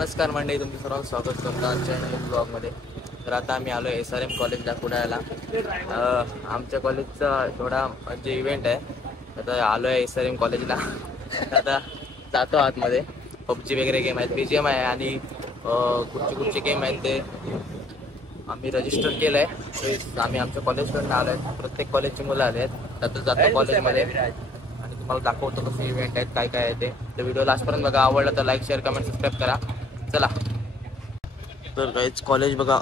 नमस्कार मंडळी, तुमचं सर्वांचं स्वागत करतो आजच्या नवीन ब्लॉगमध्ये. तर आता आम्ही आलो SRM कॉलेजला कुडाळला. आमच्या कॉलेजचा थोडा म्हणजे इव्हेंट आहे. आता आलो आहे SRM कॉलेजला. आता जातो आतमध्ये. PUBG वगैरे गेम आहेत, BGM आहे आणि कुठचे गेम आहेत ते आम्ही रजिस्टर केलं आहे. आम्ही आमच्या कॉलेजकडून आलो आहे. प्रत्येक कॉलेजची मुलं आले आहेत. आता जातो कॉलेजमध्ये आणि तुम्हाला दाखवतो कसं इव्हेंट आहेत, काय काय आहे ते. तर व्हिडिओ लास्टपर्यंत बघा. आवडलं तर लाईक, शेअर, कमेंट, सबस्क्राईब करा. चला. तर काहीच कॉलेज बघा,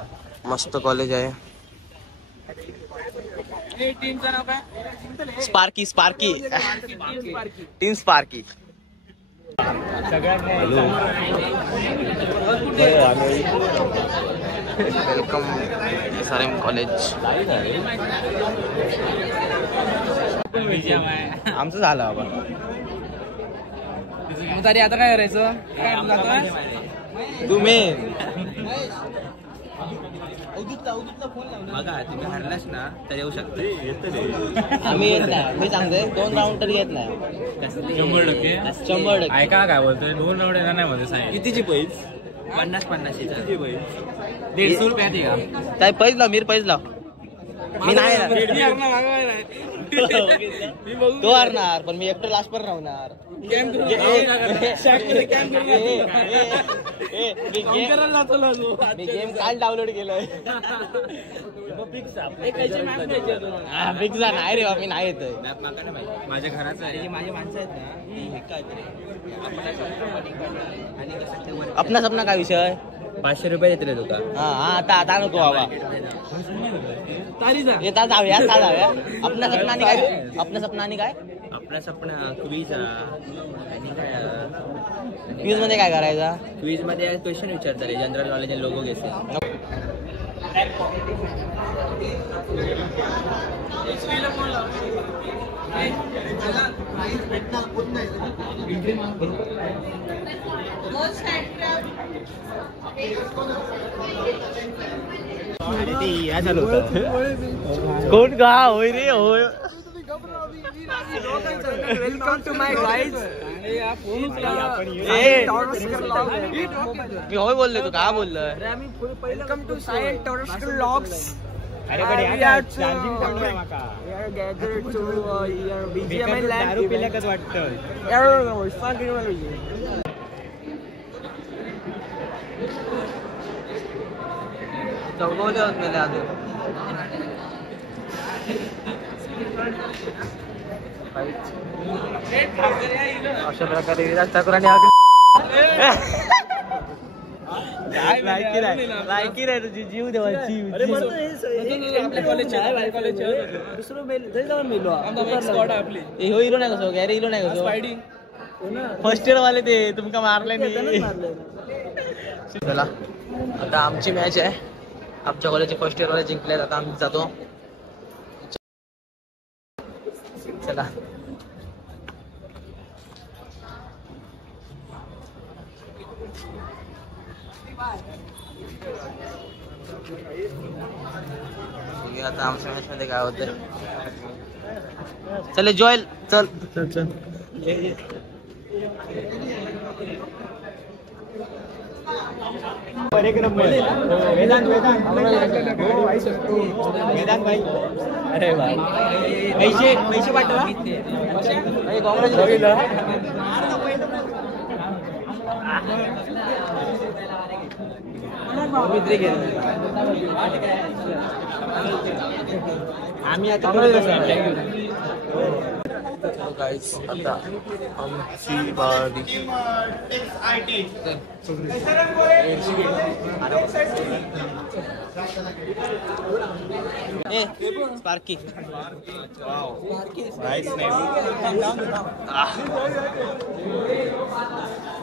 मस्त कॉलेज आहे. Sparky team Sparky. Welcome SRM college. आमचं झालं बाबा. तरी आता काय करायचं? तुम्ही बघा, तुम्ही हरलास ना तर येऊ शकता. आम्ही येत नाही. मी सांगते 2 राऊंड तरी येत नाही. 100% ऐका काय बोलतोय. 2 राऊंड येणार नाही मध्ये सांग. कितीची पैस? 50-50 150 रुपये का? काय पैस लाव, मीर पैस लाव. मी नाही तो हरणार, पण मी एकटं लास्ट पर राहणार. मी गेम काल डाउनलोड केलंय. फिक्स नाही रे बा, मी नाही येतोय. माझ्या घराचं आहे. माझी माणसं आहेत ना. आपला सपना काय विषय? 500 रुपये देते तुका. हा आता नको बाबा. येता जाऊया. आपला सपनाने काय? आपला सपना क्वीज आणि काय क्विज मध्ये काय करायचा? क्वीज मध्ये क्वेश्चन विचारतात, जनरल नॉलेज आणि लोगो घेसे. कोण का होय रे होय. Welcome to my guys. मी होय बोलले, तू का बोललोय? वेलकम टू सायंस टॉरस्कल व्लॉग्स. अरे बडी चार्जिंग टाकलं माका. Gather to BGM lab. दारू पिल्याकच वाटतं. चौगवले होत मेले अजून. अशा प्रकारे विराज ठाकूरांनी लायकी नाही तुझी. जीव देवाची. हिरो नाही कसो, गॅरे हिरो नाही कसो. फर्स्ट इयर वाले ते तुमका मारले नाही. चला, आता आमची मॅच आहे. आमच्या कॉलेजचे फर्स्ट इयर वाले जिंकले. आता आम्ही जातो. चला. आता आमच्या मॅच मध्ये काय होतं. चले जॉयल, चल. एक नंबर. वेदांत भाई. अरे भाई, पैसे पाठवा. आम्ही आता गाइस, आता आमची बारी. स्पार्की.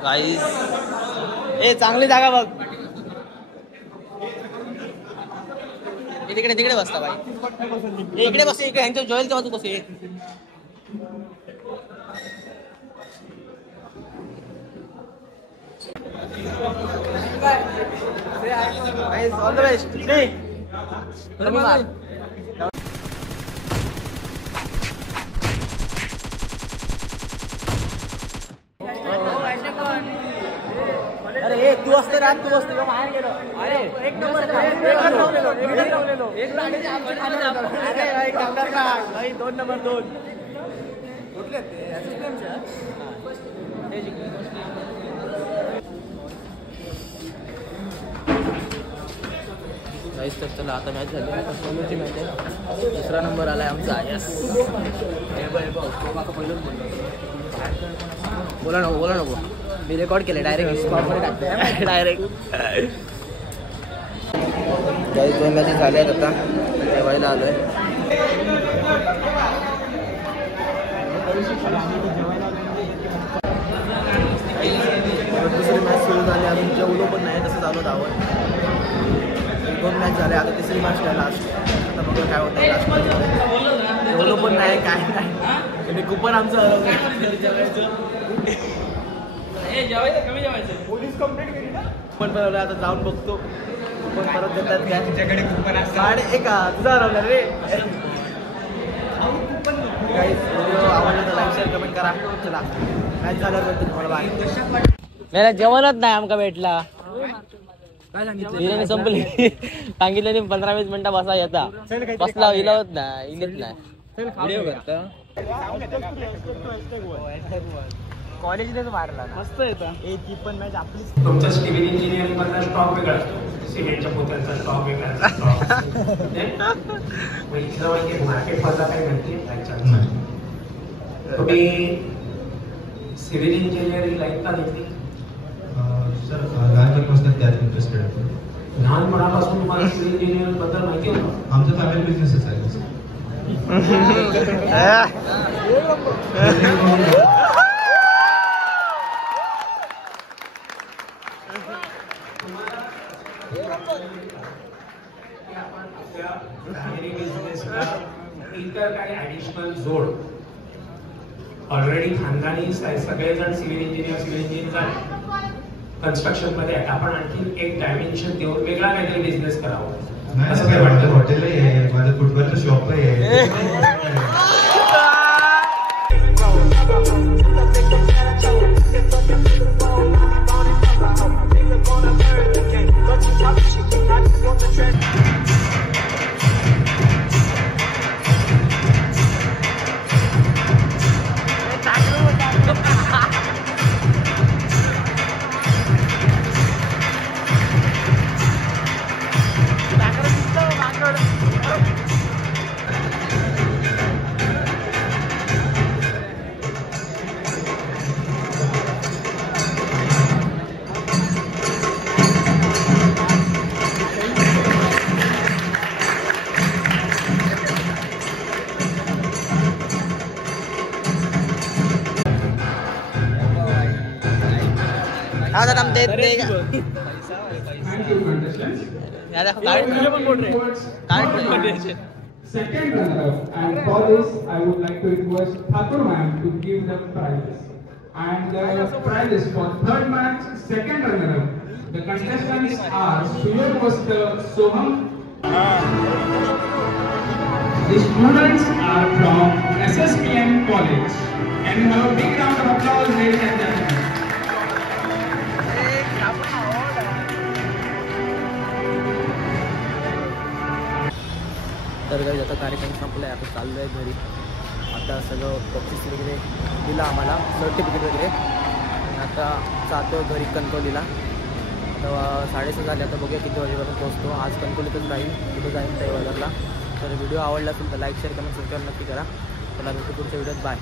गाइस, चांगली जागा बघ. तिकडे बसता बाई. इकडे बस. ह्यांच्या जॉईलच्या बाजू कसे. All the best. अरे एक तू असतो ना तू असतो बाहेर गेलो अरे एक नंबर भाई 2 नंबर 2 कुठले ते गाईस तर चला आता मॅच झाली आता समोरची मॅच आहे दुसरा नंबर आलाय आमचा यस बोला नको मी रेकॉर्ड केलं डायरेक्ट स्पॉटमध्ये टाकतो डायरेक्ट गाईस 2 मॅचेस झाले आहेत आता जेवायला आलोय दुसरी मॅच सुरू झाली अजून जेवलो पण नाही तसं चालू धावत 2 मॅच झाले आता तिसरी मॅच काय लास्ट आता बघा काय होतं लास्ट मॅचमध्ये जेवलो पण नाही काय नाही आणि कुपन आमचं हरवलं पोलीस कंप्लेंट केली ना पण बनवलं आता जाऊन बघतो कुपन परत देतात काय तुझ्याकडे कुपन असतं तुझा हरवला रे गाईस व्हिडिओ आवडला तर लाईक शेअर कमेंट करा चला मॅच झाल्यावर तुम्हाला बाय मला जेवणच नाही आमका भेटला बिर्याणी संपली सांगितलं 15-20 मिनिटं बसा येता बसला इलावत नाही इलेत नाही कॉलेजनेच मारला मस्त येतं ती पण मॅच आपलीच तुमचा सिव्हिल इंजिनिअरिंग मधला स्टॉक वेगळा असतो सिमेंटच्या पोत्यांचा स्टॉक वेगळा असतो मार्केट मधला काही म्हणते तुम्ही सिव्हिल इंजिनिअरिंग लाईफ का घेतली सर लहानपणापासून त्यात इंटरेस्टेड आहे लहानपणापासून तुम्हाला सिव्हिल इंजिनिअरिंग बद्दल माहिती होतं आमचा फॅमिली बिझनेसच आहे फॅमिली बिझनेसला इतर काही ऍडिशनल जोड ऑलरेडी खानदानी सगळेजण सिव्हिल इंजिनियर झाले कन्स्ट्रक्शन मध्ये आपण आणखी एक डायमेन्शन देऊन वेगळा काहीतरी बिझनेस करावा नाही असं काय वाटतं हॉटेल आहे माझं फुटबॉलचं शॉप आहे Second runner-up, and for this I would like to request Thakur ma'am to give the prizes. And the prizes for third match, second runner-up, the contestants are Suyam Vaster, Soham. The students are from SSPM College. Can you have a big round of applause, ladies and gentlemen? तर काही आता कार्यक्रम संपला आहे आता चाललो आहे घरी आता सगळं बक्षीस वगैरे दिलं आम्हाला सर्टिफिकेट वगैरे आणि आता जातो घरी कणकवलीला आता 6:30 झाले आता बघूया किती वाजेपर्यंत पोहोचतो आज कणकवलीतच राहील कुठं जाईन त्या बाजारला तर व्हिडिओ आवडला असेल तर लाईक शेअर कमेंट सबस्क्राईब नक्की करा चला भेटू पुढच्या व्हिडिओत बाय